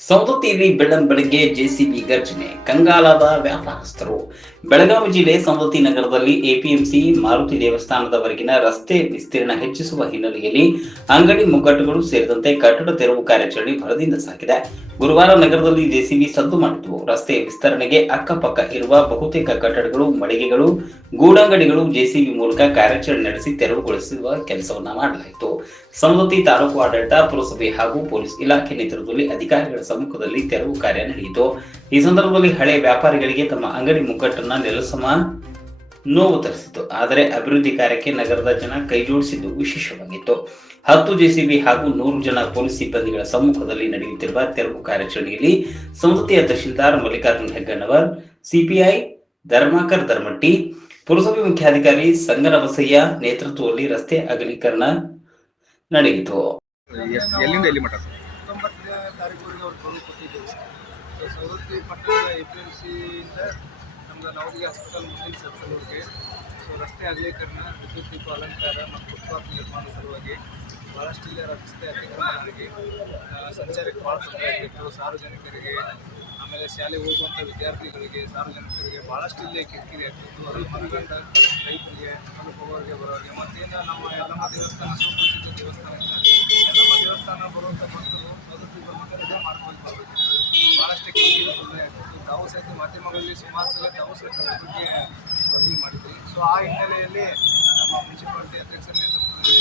ಸವದತ್ತಿಯಲ್ಲಿ ಬೆಳ್ಳಂಬೆಳಗ್ಗೆ JCB ಗರ್ಜನೆ, ಕಂಗಾಲಾದ ವ್ಯಾಪಾರಸ್ಥರು. ಬೆಳಗಾವಿ ಜಿಲ್ಲೆ ಸವದತ್ತಿ ನಗರದಲ್ಲಿ ಎಪಿಎಂಸಿ ಮಾರುತಿ ದೇವಸ್ಥಾನದವರೆಗಿನ ರಸ್ತೆ ವಿಸ್ತೀರ್ಣ ಹೆಚ್ಚಿಸುವ ಹಿನ್ನೆಲೆಯಲ್ಲಿ ಅಂಗಡಿ ಮುಗ್ಗಟ್ಟುಗಳು ಸೇರಿದಂತೆ ಕಟ್ಟಡ ತೆರವು ಕಾರ್ಯಾಚರಣೆ ಭರದಿಂದ ಸಾಗಿದೆ. ಗುರುವಾರ ನಗರದಲ್ಲಿ ಜೆಸಿಬಿ ಸದ್ದು ಮಾಡಿತು. ರಸ್ತೆ ವಿಸ್ತರಣೆಗೆ ಅಕ್ಕಪಕ್ಕ ಇರುವ ಬಹುತೇಕ ಕಟ್ಟಡಗಳು, ಮಳಿಗೆಗಳು, ಗೂಡಂಗಡಿಗಳು ಜೆಸಿಬಿ ಮೂಲಕ ಕಾರ್ಯಾಚರಣೆ ನಡೆಸಿ ತೆರವುಗೊಳಿಸುವ ಕೆಲಸವನ್ನ ಮಾಡಲಾಯಿತು. ಸವದತ್ತಿ ತಾಲೂಕು ಆಡಳಿತ, ಪುರಸಭೆ ಹಾಗೂ ಪೊಲೀಸ್ ಇಲಾಖೆ ನೇತೃತ್ವದಲ್ಲಿ ಅಧಿಕಾರಿಗಳ ಸಮ್ಮುಖದಲ್ಲಿ ತೆರವು ಕಾರ್ಯ ನಡೆಯಿತು. ಈ ಸಂದರ್ಭದಲ್ಲಿ ಹಳೆ ವ್ಯಾಪಾರಿಗಳಿಗೆ ತಮ್ಮ ಅಂಗಡಿ ಮುಗ್ಗಟ್ಟನ್ನ ನೆಲಸಮ ನೋವು ತರಿಸಿತು. ಆದರೆ ಅಭಿವೃದ್ಧಿ ಕಾರ್ಯಕ್ಕೆ ನಗರದ ಜನ ಕೈಜೋಡಿಸಿದ್ದು ವಿಶೇಷವಾಗಿತ್ತು. 10 ಜೆಸಿಬಿ ಹಾಗೂ 100 ಜನ ಪೊಲೀಸ್ ಸಿಬ್ಬಂದಿಗಳ ಸಮ್ಮುಖದಲ್ಲಿ ನಡೆಯುತ್ತಿರುವ ತೆರವು ಕಾರ್ಯಾಚರಣೆಯಲ್ಲಿ ಸವದತ್ತಿಯ ತಹಶೀಲ್ದಾರ್ ಮಲ್ಲಿಕಾರ್ಜುನ್ ಹೆಗ್ಗಣ್ಣವರ್, ಸಿಪಿಐ ಧರ್ಮಾಕರ್ ಧರ್ಮಟ್ಟಿ, ಪುರಸಭೆ ಮುಖ್ಯಾಧಿಕಾರಿ ಸಂಗನಬಸಯ್ಯ ನೇತೃತ್ವದಲ್ಲಿ ರಸ್ತೆ ಅಗಲೀಕರಣ ನಡೆಯಿತು. ಎಲ್ಲಿಂದ ಎಲ್ಲಿ ಮಠ? 19ನೇ ತಾರೀಕುವರೆಗೆ ಅವ್ರು ಕೊಡು ಕೊಟ್ಟಿದ್ದೇವೆ. ಸವದತ್ತಿ ಪಟ್ಟಣದ ಎಪಿಎಂಸಿಯಿಂದ ನಮ್ಮದು ನವದಿಗೆ ಹಾಸ್ಪಿಟಲ್ ಮುಂದಿನ ಸರ್ಕಲ್ವರೆಗೆ ರಸ್ತೆ ಅಗಲೀಕರಣ, ವಿದ್ಯುತ್ ದೀಪ ಅಲಂಕಾರ ಮತ್ತು ಫುಟ್ಪಾತ್ ನಿರ್ಮಾಣ ಸಲುವಾಗಿ ಭಾಳಷ್ಟು ಇಲ್ಲಿ ರಸ್ತೆ ಅತಿಕ್ರಮಣಗಳಿಗೆ ಸಂಚಾರಕ್ಕೆ ಭಾಳ ತೊಂದರೆ ಆಗಿತ್ತು. ಸಾರ್ವಜನಿಕರಿಗೆ, ಆಮೇಲೆ ಶಾಲೆಗೆ ಹೋಗುವಂಥ ವಿದ್ಯಾರ್ಥಿಗಳಿಗೆ, ಸಾರ್ವಜನಿಕರಿಗೆ ಭಾಳಷ್ಟು ಇಲ್ಲೇ ಕಿರಿಕಿರಿ ಆಗ್ತಿತ್ತು. ಅದನ್ನು ಮನಗಂಡ ರೈತರಿಗೆ, ಹೊಲಕ್ಕೆ ಹೋಗೋರಿಗೆ, ಬರೋರಿಗೆ, ಮತ್ತೇನು ನಮ್ಮ ಯಲ್ಲಮ್ಮ ದೇವಸ್ಥಾನ ಸುಪ್ರಸಿದ್ಧ ದೇವಸ್ಥಾನ ಇದೆ. ಯಲ್ಲಮ್ಮ ದೇವಸ್ಥಾನ ಬರುವಂಥ ಭಕ್ತರು ಸವದತ್ತಿ ಬರ್ಬೇಕಾದ್ರೆ ಮಾಡ್ಕೊಂಡು ಬರಬೇಕು. ಭಾಳಷ್ಟು ಕಿರಿಕಿರಿ ತೊಂದರೆ ಆಗ್ತಿತ್ತು. ತಾವು ಸಹಿತ ಮಾಧ್ಯಮಗಳಲ್ಲಿ ಸುಮಾರು ಸಲ ತಾವು ಸಹಿತ ಅದ್ರ ಬಗ್ಗೆ ವರದಿ ಮಾಡಿದ್ವಿ. ಸೊ ಆ ಹಿನ್ನೆಲೆಯಲ್ಲಿ ನಮ್ಮ ಮುನ್ಸಿಪಾಲಿಟಿ ಅಧ್ಯಕ್ಷರ ನೇತೃತ್ವದಲ್ಲಿ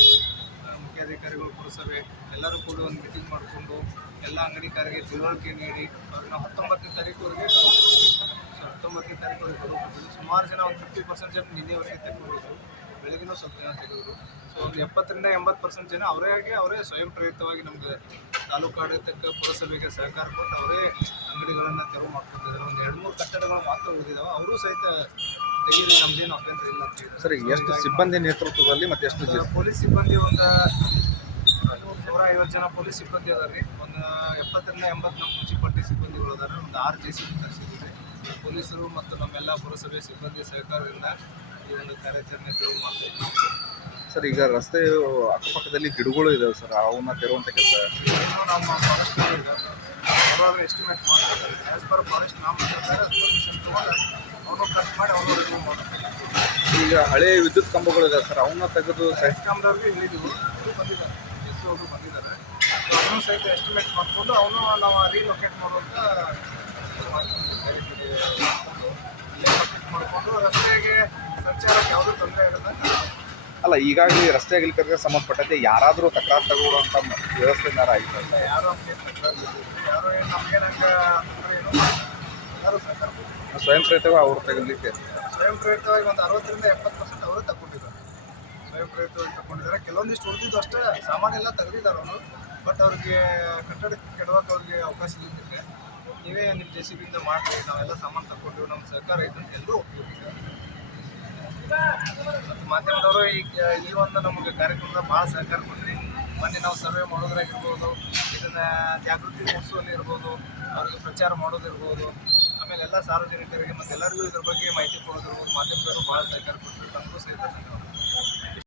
ಮುಖ್ಯಾಧಿಕಾರಿಗಳು, ಪುರಸಭೆ ಎಲ್ಲರೂ ಕೂಡ ಒಂದು ಮೀಟಿಂಗ್ ಮಾಡಿಕೊಂಡು ಎಲ್ಲ ಅಂಗಡಿಕಾರರಿಗೆ ತಿಳುವಳಿಕೆ ನೀಡಿ ಅವ್ರನ್ನ 19ನೇ ತಾರೀಕುವರೆಗೆ 19ನೇ ತಾರೀಕುವರೆಗೆ ಬರೋದು. ಸುಮಾರು ಜನ ಒಂದು 50% ಜನ ನಿನ್ನೆವರೆಗೆ ತೆಗೆದುಕೊಂಡಿದ್ರು. ಬೆಳಗಿನೂ ಸ್ವಲ್ಪ ಜನ ತೆಗೆದ್ರು. ಸೊ ಒಂದು 70ರಿಂದ 80% ಜನ ಅವರೇ ಸ್ವಯಂ ಪ್ರೇರಿತವಾಗಿ ನಮ್ಗೆ ತಾಲೂಕು ಆಡಳಿತಕ್ಕೆ, ಪುರಸಭೆಗೆ ಸಹಕಾರ ಕೊಟ್ಟು ಅವರೇ ಅಂಗಡಿಗಳನ್ನು ತೆರವು ಮಾಡ್ಕೊಂಡಿದ್ದಾರೆ. ಒಂದು 2-3 ಕಟ್ಟಡಗಳು ಮಾತ್ರ ಉಳಿದಿದ್ದಾವೆ. ಅವರೂ ಸಹಿತ ತೆಗೆಯಲು ನಮ್ದೇನು ಅಭ್ಯಂತರ ಇಲ್ಲ ಅಂತ ಹೇಳಿದ್ರು. ಸರಿ, ಎಷ್ಟು ಸಿಬ್ಬಂದಿ ನೇತೃತ್ವದಲ್ಲಿ ಮತ್ತೆ ಎಷ್ಟು ಪೊಲೀಸ್ ಸಿಬ್ಬಂದಿ ಒಂದು 150 ಜನ ಪೊಲೀಸ್ ಸಿಬ್ಬಂದಿ ಅದಾರ ರೀ. ಒಂದು 70ರಿಂದ 80 ನಮ್ಮ ಮುನ್ಸಿಪಾಲಿಟಿ ಸಿಬ್ಬಂದಿಗಳು ಅದಾರ. ಒಂದು 6 ಜೆಸಿಬಿ ತರಿಸಿದ್ದೀವಿ. ಪೊಲೀಸರು ಮತ್ತು ನಮ್ಮೆಲ್ಲ ಪುರಸಭೆ ಸಿಬ್ಬಂದಿ ಸಹಕಾರದಿಂದ ಈ ಒಂದು ಕಾರ್ಯಾಚರಣೆ ತೆರವು ಮಾಡ್ತಾ. ಸರ್, ಈಗ ರಸ್ತೆ ಅಕ್ಕಪಕ್ಕದಲ್ಲಿ ಗಿಡಗಳು ಇದಾವೆ ಸರ್, ಅವನ್ನ ತೆರುವಂಥ ಕೆಲಸ ಇನ್ನು ನಮ್ಮ ಫಾರೆಸ್ಟ್ ಅವರು ಎಸ್ಟಿಮೇಟ್ ಮಾಡ್ತಾರೆ. ಆ್ಯಸ್ ಪರ್ ಫಾರೆಸ್ಟ್ ನಮ್ಮ ಪರ್ಮಿಷನ್ ತೊಗೊಂಡು ಅವನು ಕಟ್ ಮಾಡಿ ಅವರು ರಿಮೂವ್ ಮಾಡ್ತಾರೆ. ಈಗ ಹಳೆ ವಿದ್ಯುತ್ ಕಂಬಗಳು ಇದಾವೆ ಸರ್, ಅವನ್ನ ತೆಗೆದು ಎಸ್ಕಾಮ್ದವ್ರಿಗೆ ಹೇಳಿದ್ದೀವಿ, ಬಂದಿದ್ದಾರೆ, ಅವರು ಬಂದಿದ್ದಾರೆ. ಸೊ ಅವನು ಸಹಿತ ಎಸ್ಟಿಮೇಟ್ ಮಾಡಿಕೊಂಡು ಅವನು ನಾವು ರೀಲೊಕೇಟ್ ಮಾಡುವಂಥ ಮಾಡಿಕೊಂಡು ರಸ್ತೆಗೆ ಸಂಚಾರಕ್ಕೆ ಯಾವುದೂ ತೊಂದರೆ ಇರೋದಂಗೆ. ಅಲ್ಲ, ಈಗಾಗಲೇ ರಸ್ತೆ ಅಗಲೀಕರಣಕ್ಕೆ ಸಂಬಂಧಪಟ್ಟಂತೆ ಯಾರಾದರೂ ತಕರಾರು ತಗೊಳ್ಳುವಂಥ ವ್ಯವಸ್ಥೆ ಆಗಿದೆ ಅಂತ? ಯಾರು ನಮಗೆ ತಕರಾರು ಯಾರು ಏನು ನಮಗೇನಂಗೆ ತೊಂದರೆ ಏನು ಎಲ್ಲರೂ ಸಹಕಾರ ಸ್ವಯಂ ಪ್ರೇರಿತವಾಗಿ ಅವರು ತೆಗಲಿಕ್ಕೆ ಸ್ವಯಂ ಪ್ರೇರಿತವಾಗಿ ಒಂದು 60ರಿಂದ 70% ಅವರು ತಗೊಂಡಿದ್ದಾರೆ. ಸ್ವಯಂ ಪ್ರೇರಿತವಾಗಿ ತಗೊಂಡಿದ್ದಾರೆ. ಕೆಲವೊಂದಿಷ್ಟು ಉಳಿದಿದ್ದು ಅಷ್ಟೇ ಸಾಮಾನ್ಯ ಎಲ್ಲ ತೆಗೆದಿದ್ದಾರೆ ಅವರು. ಬಟ್ ಅವ್ರಿಗೆ ಕಟ್ಟಡಕ್ಕೆ ಕೆಡವಕ್ಕೆ ಅವ್ರಿಗೆ ಅವಕಾಶ ಇದ್ದಿದ್ರೆ ನೀವೇ ನಿಮ್ಮ ಜೆಸಿಬಿಯಿಂದ ಮಾಡಿ ನಾವೆಲ್ಲ ಸಾಮಾನು ತಗೊಂಡಿವಿ, ನಮ್ಮ ಸಹಕಾರ ಇದ್ದಂತ ಎಲ್ಲರೂ ಒಪ್ಪಿದ್ದಾರೆ. ಮತ್ತು ಮಾಧ್ಯಮದವರು ಈ ಒಂದು ನಮಗೆ ಕಾರ್ಯಕ್ರಮದ ಭಾಳ ಸಹಕಾರ ಕೊಡ್ರಿ. ಮೊನ್ನೆ ನಾವು ಸರ್ವೆ ಮಾಡೋದ್ರಾಗಿರ್ಬೋದು, ಇದನ್ನು ಜಾಗೃತಿ ಮೂಡಿಸುವಲ್ಲಿ ಇರ್ಬೋದು, ಅವ್ರಿಗೆ ಪ್ರಚಾರ ಮಾಡೋದಿರ್ಬೋದು, ಆಮೇಲೆ ಎಲ್ಲ ಸಾರ್ವಜನಿಕರಿಗೆ ಮತ್ತು ಎಲ್ಲರಿಗೂ ಇದ್ರ ಬಗ್ಗೆ ಮಾಹಿತಿ ಕೊಡೋದಿರ್ಬೋದು, ಮಾಧ್ಯಮದವರು ಭಾಳ ಸಹಕಾರ ಕೊಟ್ಟರು. ತಮಗೂ ಸಹಿತ ಧನ್ಯವಾದ.